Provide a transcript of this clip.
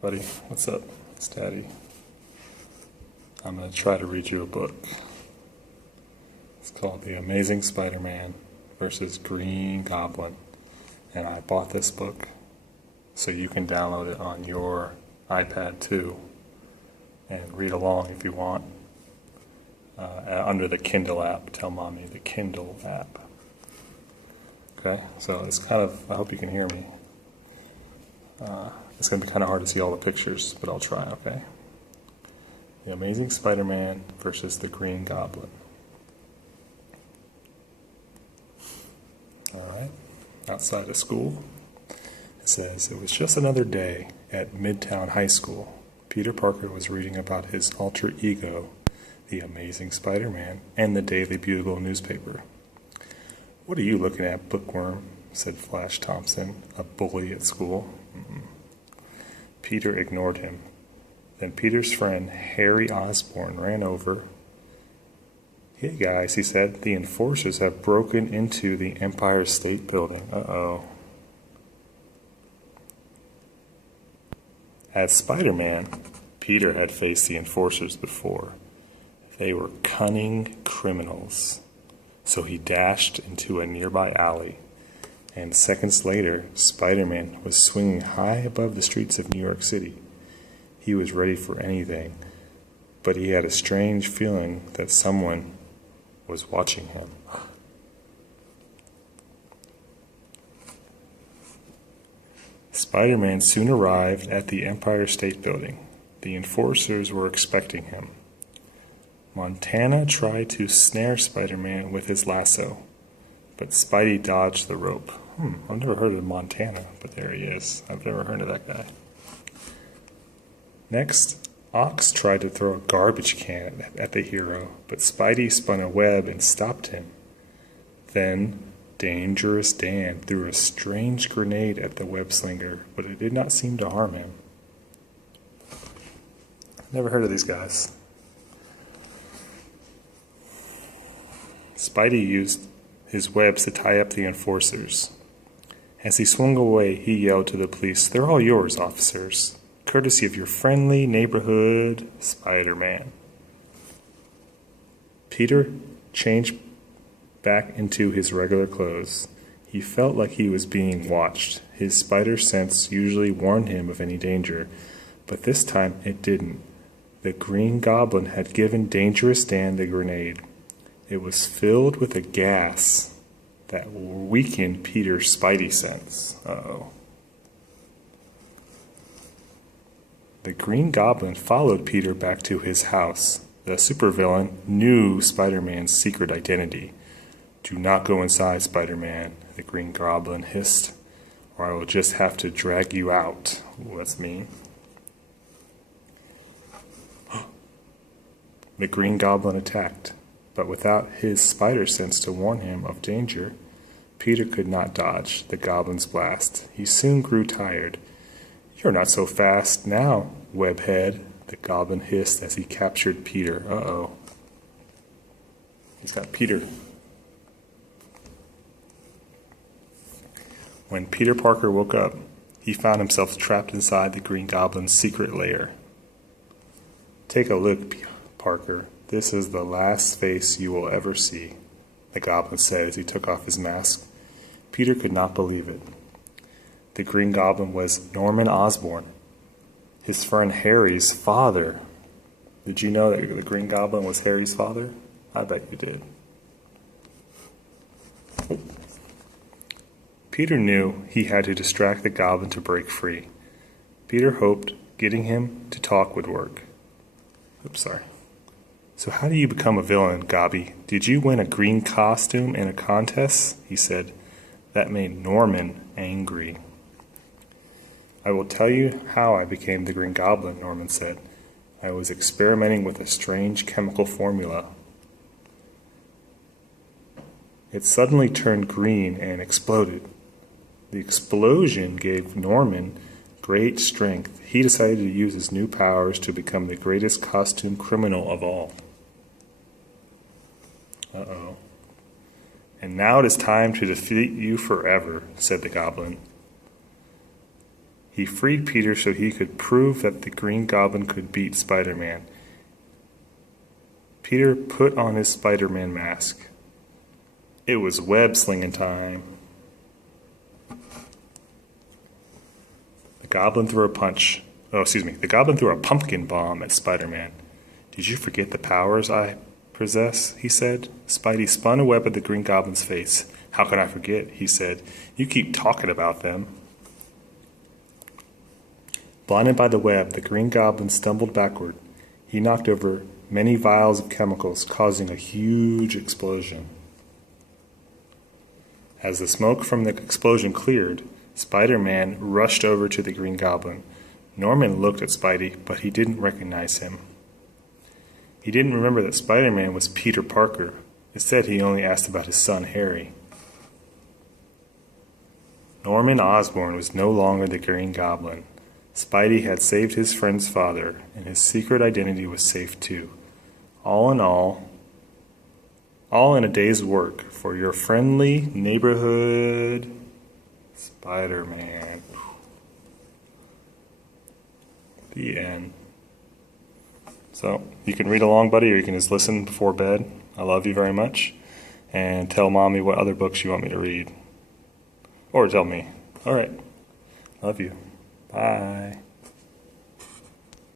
Buddy, what's up? It's Daddy. I'm going to try to read you a book. It's called The Amazing Spider-Man versus Green Goblin. And I bought this book so you can download it on your iPad too and read along if you want under the Kindle app. Tell Mommy, the Kindle app. Okay, so it's kind of, I hope you can hear me. It's going to be kind of hard to see all the pictures, but I'll try, okay? The Amazing Spider-Man versus the Green Goblin. Alright, outside of school, it says, it was just another day at Midtown High School. Peter Parker was reading about his alter ego, the Amazing Spider-Man, and the Daily Bugle newspaper. "What are you looking at, bookworm?" said Flash Thompson, a bully at school. Peter ignored him. Then Peter's friend, Harry Osborn, ran over. "Hey guys," he said, "the enforcers have broken into the Empire State Building." Uh-oh. As Spider-Man, Peter had faced the enforcers before. They were cunning criminals. So he dashed into a nearby alley. And seconds later, Spider-Man was swinging high above the streets of New York City. He was ready for anything, but he had a strange feeling that someone was watching him. Spider-Man soon arrived at the Empire State Building. The enforcers were expecting him. Montana tried to snare Spider-Man with his lasso, but Spidey dodged the rope. I've never heard of Montana, but there he is. I've never heard of that guy. Next, Ox tried to throw a garbage can at the hero, but Spidey spun a web and stopped him. Then, Dangerous Dan threw a strange grenade at the web slinger, but it did not seem to harm him. Never heard of these guys. Spidey used his webs to tie up the enforcers. As he swung away, he yelled to the police, "They're all yours, officers, courtesy of your friendly neighborhood Spider-Man." Peter changed back into his regular clothes. He felt like he was being watched. His spider sense usually warned him of any danger, but this time it didn't. The Green Goblin had given Dangerous Dan the grenade. It was filled with a gas that weakened Peter's Spidey sense. Uh-oh. The Green Goblin followed Peter back to his house. The supervillain knew Spider-Man's secret identity. "Do not go inside, Spider-Man," the Green Goblin hissed, "or I will just have to drag you out." Ooh, that's mean. The Green Goblin attacked, but without his spider sense to warn him of danger, Peter could not dodge the Goblin's blast. He soon grew tired. "You're not so fast now, webhead," the Goblin hissed as he captured Peter. Uh-oh. He's got Peter. When Peter Parker woke up, he found himself trapped inside the Green Goblin's secret lair. "Take a look, Parker. This is the last face you will ever see," the Goblin said as he took off his mask. Peter could not believe it. The Green Goblin was Norman Osborn, his friend Harry's father. Did you know that the Green Goblin was Harry's father? I bet you did. Peter knew he had to distract the Goblin to break free. Peter hoped getting him to talk would work. Oops, sorry. "So how do you become a villain, Gobby? Did you win a green costume in a contest?" he said. That made Norman angry. "I will tell you how I became the Green Goblin," Norman said. "I was experimenting with a strange chemical formula. It suddenly turned green and exploded. The explosion gave Norman great strength. He decided to use his new powers to become the greatest costume criminal of all." Uh-oh. "And now it is time to defeat you forever," said the Goblin. He freed Peter so he could prove that the Green Goblin could beat Spider-Man. Peter put on his Spider-Man mask. It was web-slinging time. The Goblin threw a pumpkin bomb at Spider-Man. Did you forget the powers I possess? He said. Spidey spun a web at the Green Goblin's face. How could I forget? He said. You keep talking about them. Blinded by the web, the Green Goblin stumbled backward. He knocked over many vials of chemicals, causing a huge explosion. As the smoke from the explosion cleared, Spider-Man rushed over to the Green Goblin. Norman looked at Spidey, but he didn't recognize him. He didn't remember that Spider-Man was Peter Parker. Instead, he only asked about his son, Harry. Norman Osborn was no longer the Green Goblin. Spidey had saved his friend's father, and his secret identity was safe too. All in a day's work for your friendly neighborhood Spider-Man. The end. So, you can read along, buddy, or you can just listen before bed. I love you very much. And tell Mommy what other books you want me to read. Or tell me. All right. Love you. Bye.